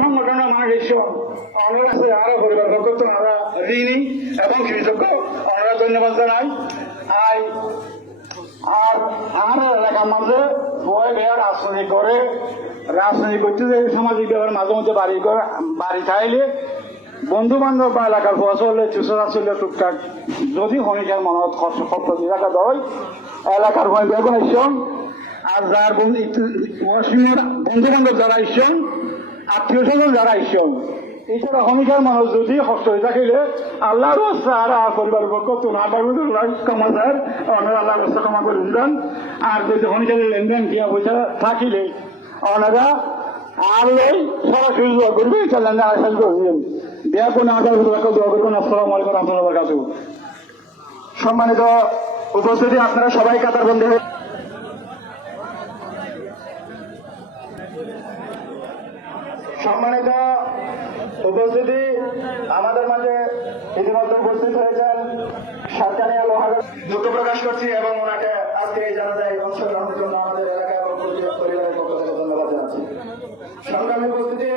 সংগঠনের মানুষ অনেক আছে আরো পরিবার পক্ষ আমরা ঋণী এবং কৃতজ্ঞ আমরা ধন্যবাদ জানাই। আর আমার এলাকার মাঝে বয়ে বেয়ার রাজনীতি করে রাজনীতি করতে যে সামাজিক ব্যাপার মাঝে মধ্যে বাড়ি খাইলে বন্ধু বান্ধব বা এলাকার ফসলে চুষরা চলে টুকটাক যদি হনিকার মনত খরচ টাকা দেয় এলাকার হয়ে ব্যবহার আর যার বন্ধু বান্ধব যারা ইসন আত্মীয় স্বজন যারা ইসন এছাড়া হমিকার মানুষ যদি কষ্ট হয়ে থাকিলে আল্লাহর রাস্তা আর পরিবার পক্ষ ক্ষমা যায় আল্লাহর রাস্তা ক্ষমা করে দিলেন। আর যদি হমিকারের লেনদেন দিয়া পয়সা থাকিলে ওনারা আর সরাসরি দোয়া করবে লেনদেন আসাল করবেন বিয়া কোনো আদার দোয়া করবেন। আসসালামু আলাইকুম রহমতুল্লাহ বারাকাতুহু। সম্মানিত উপস্থিতি আপনারা সবাই কাতারবন্দী হয়ে সম্মানিত উপস্থিতি আমাদের মাঝে ইতিমধ্যে উপস্থিত হয়েছেন সরকারি আলোহার দুঃখ প্রকাশ করছি এবং ওনাকে আজকে এই জানাজায় অংশগ্রহণের জন্য আমাদের এলাকা এবং পরিবারের পক্ষ থেকে ধন্যবাদ জানাচ্ছি। সংগ্রামী উপস্থিতি